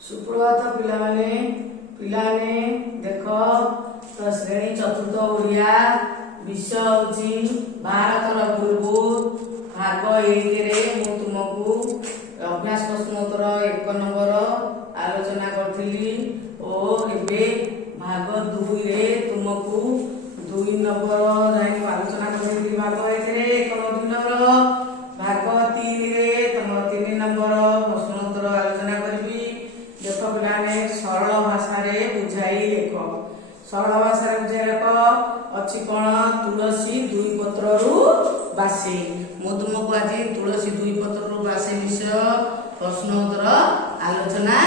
सुप्रभात पिलाने देख तो श्रेणी चतुर्थ ओडिया विषय हूँ भारतर बुलबुल भाग 1 मु तुमको अभ्यास प्रश्नोत्तर 1 नंबर आलोचना करी और एबे भाग 2 रे तुमको 2 नंबर आलोचना करी भाग 1 नंबर भाग 3 रे तुम 3 नंबर प्रश्नोत्तर आलोचना करी देख पिलाने सरल भाषा रे बुझाई लेख सरल भाषा रे बुझाई लेख अच्छी कौन तुलसी 2 पत्रु बासे मु तुमको आज तुलसी 2 पत्रु बासे विषय प्रश्नोत्तर आलोचना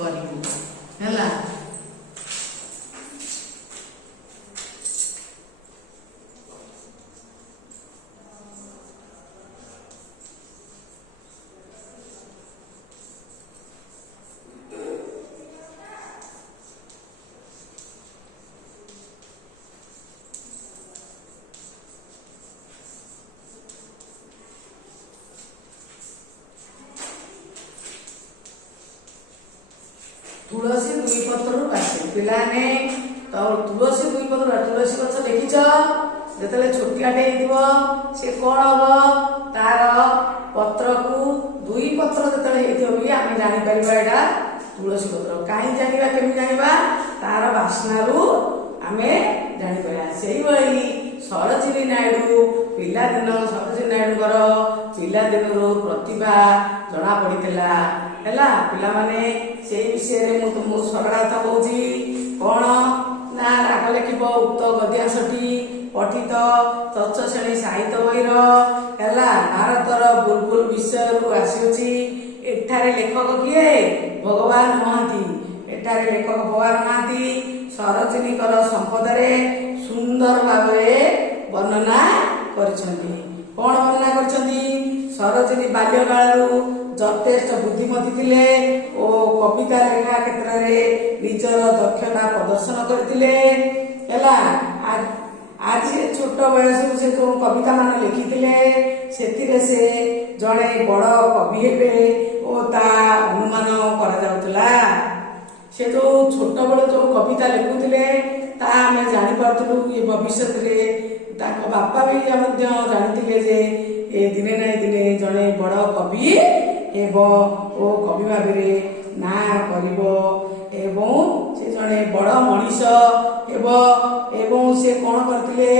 करिबु हैला। तुलसी 2 पत्रु बासे पिलाने तो तुलसी 2 पत्र तुलसी गछ देखिछ जेतले छोटियाटे हेतिबो से कोन हबो तार पत्र को 2 पत्र जेतले हेतिबो भी आमे जानि परिबा एटा तुलसी पत्र काई जानिबा केमि जानिबा तार वासना रु आमे जानि परिबा सेही वही सरोजिनी नायडू पिला दिन सरोजिनी नायडूकर पिला दिन रो प्रतिभा जणा पड़ितला हैला पिला माने से विषय रे मु तुमको सरलता कहूची कौन ना राग लिखब उक्त गद्यांशटी पठित तत्व श्रेणी साहित्य बहिर हैला भारतर बुलबुल विषय रु आसीउची एठारे लेखक किए भगवान महांती एठारे लेखक भगवान महांती सरोजिनीकर संपद रे सुंदर भावे वर्णना करछंती कौन वर्णना करछंती सरोजिनी बाल्यकालरू यथेष्ट बुद्धिमती थिले ओ कविता लेखा क्षेत्र रे निजर दक्षता प्रदर्शन करथिले हैला आज छोट बयस से जो कविता मान लिखिथिले सेथिरे से जणे बड़ कवि हेबे ओ ता अनुमान करा जाउतला से जो छोट बड़ जो कविता लिखुथिले ता हमें जानि पारथलु ये भविष्य रे ताको बापा भी मध्य जानिथिले जे ए दिने नै दिने जणे बड़ कवि एवं ओ कवि भावे ना करिबो एवं से जणे बड़ मनीष एवं से कौन करथिले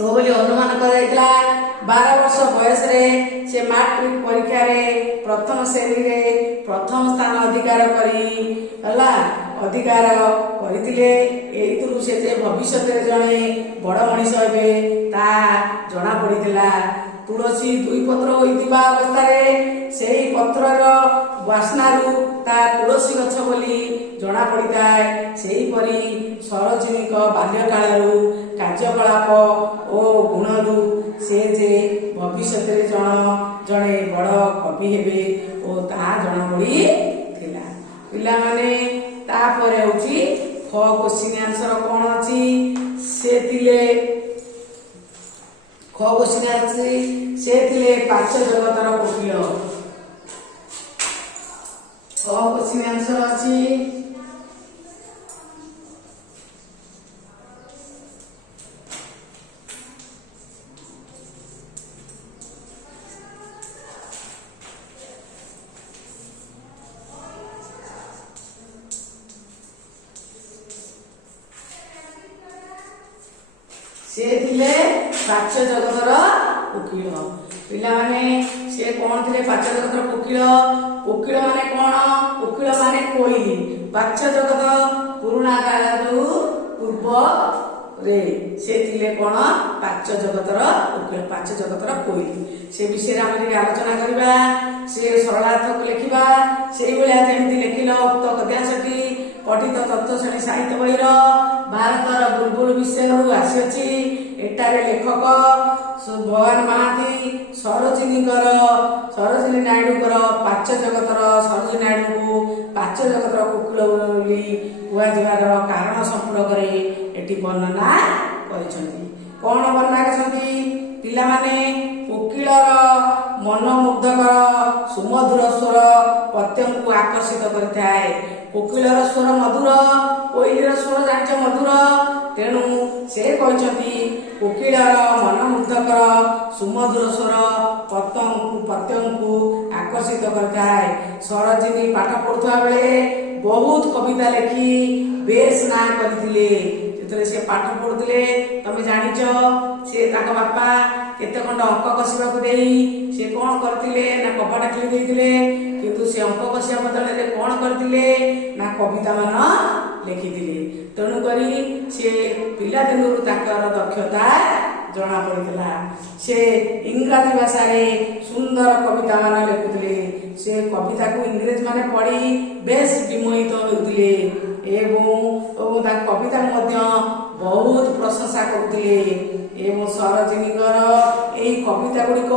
बोली अनुमान कराइला 12 वर्ष बयस रे से मैट्रिक परीक्षा रे प्रथम श्रेणी रे प्रथम स्थान अधिकार करी हला अधिकार करथिले एइतरु से जे भविष्य रे जणे बड़ मनीष हेबे ता जणा पड़ितला तुलसी 2 पत्र होइतिबा अवस्था रे सेही पत्रर वासनारू ता तुलसी गछ बोली जणा पड़िताय सेही परी सरोजिनी को बाल्यकालरू कार्यकलाप ओ गुणरू से जे भविष्य रे जणे बड़ कवि हेबे ओ ता जणा पड़ी थिला पिला माने ता परे होची ख क्वेश्चन आंसर कोन अछि से थिले ख क्वेश्चन आंसर से थिले पांच जगतर कोकिल ख क्वेश्चन आंसर अछि से थिले पांच जगतर कोकिल पिला माने से कौन थिले पांच जगतर कोकिल कोकिल माने कौन कोकिल माने कोइली पांच जगत पुराना कालरू पूर्व रे से थिले कौन पांच जगतर कोकिल पांच जगतर कोइली से विषय रे हम आलोचना करबा से सरलार्थ को लिखिबा सेही बेला जेमति लिखिलो उक्त गद्यांशटी पठित तत्व श्रेणी साहित्य बहिर भारतर बुलबुल विषय रु आसीछि एटारे लेखक भगवान महांती सरोजिनी नायडूकर पांच जगतर सरोजिनी नायडू को पांच जगतर कोकिल बोली हुआ जिबार कारण संपूर्ण करे एटी वर्णना करिसंती कोन वर्णना करसंती पिला माने कोकिलर मनमुग्धकर सुमधुर स्वर प्रत्यंग ଆକର୍ଷିତ କରିଥାଏ। କୋକିଳର ସ୍ୱର ମଧୁର, କୋଇଲିର ସ୍ୱର ଜାଣିଛ ମଧୁର, ତେଣୁ ସେ କହିଛନ୍ତି କୋକିଳର ମନମୁଗ୍ଧକର ସୁମଧୁର ସ୍ୱର ପ୍ରତ୍ୟେକଙ୍କୁ ଆକର୍ଷିତ କରିଥାଏ। ସରୋଜିନୀ ପାଠ ପଢୁଥିବା ବେଳେ ବହୁତ କବିତା ଲେଖି ବେଶ ନାଁ କରିଥିଲେ। ଯେତେବେଳେ ସେ ପାଠ ପଢୁଥିଲେ ତମେ ଜାଣିଛ ସେ ତାଙ୍କ ବାପା କେତେ ଖଣ୍ଡ ଅଙ୍କ କଷିବାକୁ ଦେଇ ସେ କଣ କରିଥିଲେ ନା କବାଟ ଖେଳି ଦେଇଥିଲେ, କିନ୍ତୁ ସେ ଅଙ୍କ କଷିବା ବଦଳରେ କଣ କରିଥିଲେ ନା କବିତା ମାନ ଲେଖିଥିଲେ। ତେଣୁକରି ସେ ପିଲାଦିନରୁ ତାଙ୍କର ଦକ୍ଷତା ଜଣା ପଡ଼ିଥିଲା। ସେ ଇଂରାଜୀ ଭାଷାରେ ସୁନ୍ଦର କବିତା ମାନ ଲେଖୁଥିଲେ। ସେ କବିତାକୁ ଇଂରେଜ ମାନେ ପଢି ବେଶ ବିମୋହିତ ହେଉଥିଲେ ଏବଂ ତାଙ୍କ କବିତାକୁ ମଧ୍ୟ ବହୁତ ପ୍ରଶଂସା କରୁଥିଲେ। ଏବଂ ସରୋଜିନୀଙ୍କର ଏହି କବିତା ଗୁଡ଼ିକ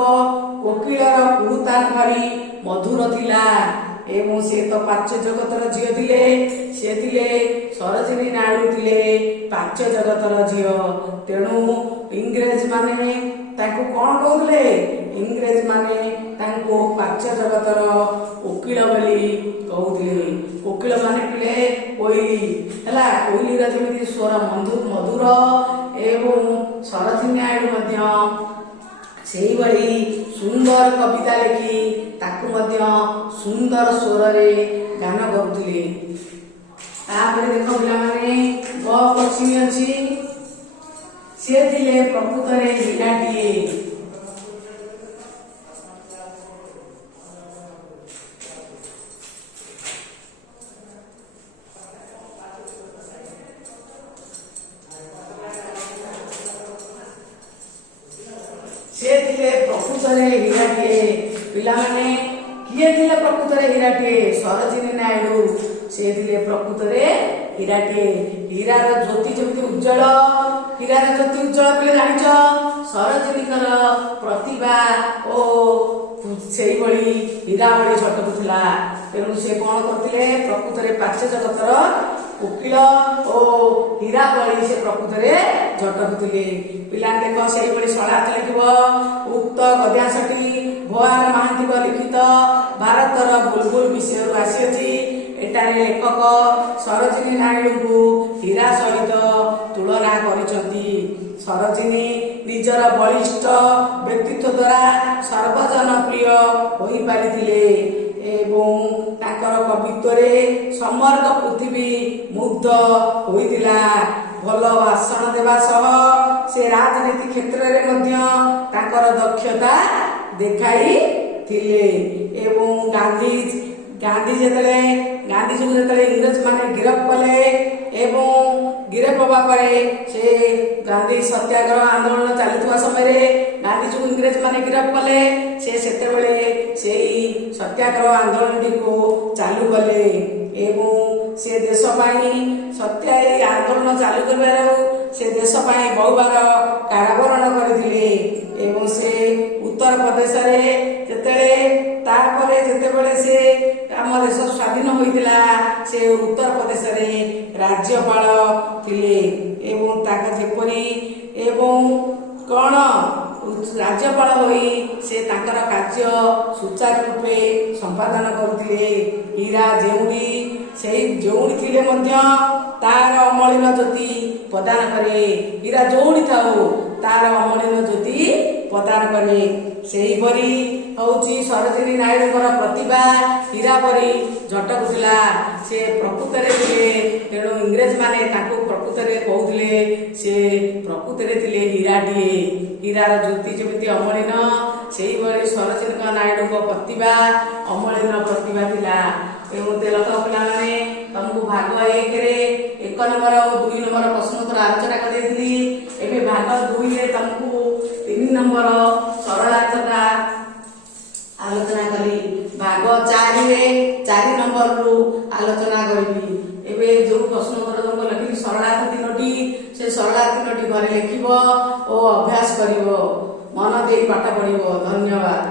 କୋକିଳର କୁହୁତାନ ଭଳି ମଧୁର ଥିଲା। ଏବଂ ସେ ତ ପ୍ରାଚ୍ୟ ଜଗତର ଝିଅ ଥିଲେ, ସେ ଥିଲେ ସରୋଜିନୀ ନାଇଡୁ ଥିଲେ ପ୍ରାଚ୍ୟ ଜଗତର ଝିଅ। ତେଣୁ ଇଂରେଜ ମାନେ ତାଙ୍କୁ କଣ କହୁଥିଲେ, ଇଂରେଜ ମାନେ ତାଙ୍କୁ ପ୍ରାଚ୍ୟ ଜଗତର କୋକିଳ ବୋଲି କହୁଥିଲେ। କୋକିଳ ମାନେ ଥିଲେ କୋଇଲି ହେଲା, କୋଇଲିର ଯେମିତି ସ୍ୱର ମଧୁର ଏବଂ ସରୋଜିନୀ ନାଇଡୁ ମଧ୍ୟ ସେଇଭଳି ସୁନ୍ଦର କବିତା ଲେଖି ତାକୁ ମଧ୍ୟ ସୁନ୍ଦର ସ୍ୱରରେ ଗାନ କରୁଥିଲେ। ତାପରେ ଦେଖ ପିଲାମାନେ ଗ ପଛିମି ଅଛି, ସେ ଥିଲେ ପ୍ରକୃତରେ ହୀରାଟିଏ। ସେ ଥିଲେ ପ୍ରକୃତରେ ହୀରାଟିଏ। ପିଲାମାନେ କିଏ ଥିଲେ ପ୍ରକୃତରେ ହୀରାଟିଏ? ସରୋଜିନୀ ନାଇଡୁ। ସେ ଥିଲେ ପ୍ରକୃତରେ ହୀରାଟିଏ। ହୀରାର ଜ୍ୟୋତି ଯେମିତି ଉଜ୍ଜଳ, ହୀରାର ଜ୍ୟୋତି ଉଜ୍ଜଳ ପିଲା ଜାଣିଛ, ସରୋଜିନୀଙ୍କର ପ୍ରତିଭା ଓ ସେଇଭଳି ହୀରା ଭଳି ଝଟକୁଥିଲା। ତେଣୁ ସେ କଣ କରୁଥିଲେ, ପ୍ରକୃତରେ ପ୍ରାଚ୍ୟ ଜଗତର କୋକିଳ ଓ ହୀରା ଭଳି ସେ ପ୍ରକୃତରେ ଝଟକୁଥିଲେ। ପିଲା ଦେଖ ସେଇଭଳି ସଳାତ ଲେଖିବ। ଉକ୍ତ ଗଦ୍ୟାଂଶଟି ଭୋଆର ମହାନ୍ତିଙ୍କ ଲିଖିତ ଭାରତର ବୁଲବୁଲ ବିଷୟରୁ ଆସିଅଛି। ଏଠାରେ ଲେଖକ ସରୋଜିନୀ ନାଇଡୁଙ୍କୁ ହୀରା ସହିତ ତୁଳନା କରିଛନ୍ତି। ସରୋଜିନୀ ନିଜର ବଳିଷ୍ଠ ବ୍ୟକ୍ତିତ୍ୱ ଦ୍ୱାରା ସର୍ବଜନପ୍ରିୟ ହୋଇପାରିଥିଲେ ଏବଂ ତାଙ୍କର କବିତ୍ୱରେ ସମଗ୍ର ପୃଥିବୀ ମୁଗ୍ଧ ହୋଇଥିଲା। ଭଲ ଭାଷଣ ଦେବା ସହ ସେ ରାଜନୀତି କ୍ଷେତ୍ରରେ ମଧ୍ୟ ତାଙ୍କର ଦକ୍ଷତା ଦେଖାଇଥିଲେ। ଏବଂ ଗାନ୍ଧୀଜୀଙ୍କୁ ଯେତେବେଳେ ଇଂରେଜ ମାନେ ଗିରଫ କଲେ ଏବଂ ଗିରଫ ହେବା ପରେ ସେ ଗାନ୍ଧୀ ସତ୍ୟାଗ୍ରହ ଆନ୍ଦୋଳନ ଚାଲୁଥିବା ସମୟରେ ଗାନ୍ଧୀଜୀଙ୍କୁ ଇଂରେଜ ମାନେ ଗିରଫ କଲେ। ସେ ସେତେବେଳେ ସେଇ ସତ୍ୟାଗ୍ରହ ଆନ୍ଦୋଳନଟିକୁ ଚାଲୁ କଲେ ଏବଂ ସେ ଦେଶ ପାଇଁ ଏଇ ଆନ୍ଦୋଳନ ଚାଲୁ କରିବାରୁ ସେ ଦେଶ ପାଇଁ ବହୁବାର କାରାବରଣ କରିଥିଲେ। ଏବଂ ସେ ଉତ୍ତରପ୍ରଦେଶରେ ଯେତେବେଳେ ସେ ଆମ ଦେଶ ସ୍ୱାଧୀନ ହୋଇଥିଲା, ସେ ଉତ୍ତରପ୍ରଦେଶରେ ରାଜ୍ୟପାଳ ଥିଲେ ଏବଂ ତାଙ୍କ ଯେପରି ଏବଂ କଣ ରାଜ୍ୟପାଳ ହୋଇ ସେ ତାଙ୍କର କାର୍ଯ୍ୟ ସୁଚାରୁ ରୂପେ ସମ୍ପାଦନ କରୁଥିଲେ। ହୀରା ଯେଉଁଠି ଥିଲେ ମଧ୍ୟ ତାର ଅମଳିନ ଜ୍ୟୋତି ପ୍ରଦାନ କରେ। ହୀରା ଯେଉଁଠି ଥାଉ ତାର ଅମଳିନ ଜ୍ୟୋତି ପ୍ରଦାନ କରେ। ସେହିପରି ହଉଛି ସରୋଜିନୀ ନାଇଡୁଙ୍କର ପ୍ରତିଭା ହୀରା ପରି ଝଟକୁଥିଲା। ସେ ପ୍ରକୃତରେ ଥିଲେ, ତେଣୁ ଇଂରେଜ ମାନେ ତାଙ୍କୁ ପ୍ରକୃତରେ କହୁଥିଲେ ସେ ପ୍ରକୃତରେ ଥିଲେ ହୀରାଟିଏ। ହୀରାର ଜ୍ୟୋତି ଯେମିତି ଅମଳିନ, ସେହିଭଳି ସରୋଜିନୀ ନାଇଡୁଙ୍କ ପ୍ରତିଭା ଅମଳିନ ପ୍ରତିଭା ଥିଲା। ତେଣୁ ତେଲକ ପିଲାମାନେ ତମକୁ ଭାଗ 1ରେ 1 ନମ୍ବର ଓ 2 ନମ୍ବର ପ୍ରଶ୍ନୋତ୍ତର ଆଲୋଚନା କରିଦେଇଥିଲି। ଏବେ ଭାଗ 2ରେ ତମକୁ 3 ନମ୍ବର ସରଳାର୍ଥଟା ଆଲୋଚନା କଲି। ଭାଗ 4ରେ 4 ନମ୍ବରରୁ ଆଲୋଚନା କରିବି। ଏବେ ଯୋଉ ପ୍ରଶ୍ନୋତ୍ତର ତମକୁ ଲେଖିଲି ସରଳାର୍ଥ 3ଟି, ସେ ସରଳାର୍ଥ 3ଟି ଘରେ ଲେଖିବ ଓ ଅଭ୍ୟାସ କରିବ, ମନ ଦେଇ ପାଠ ପଢିବ। ଧନ୍ୟବାଦ।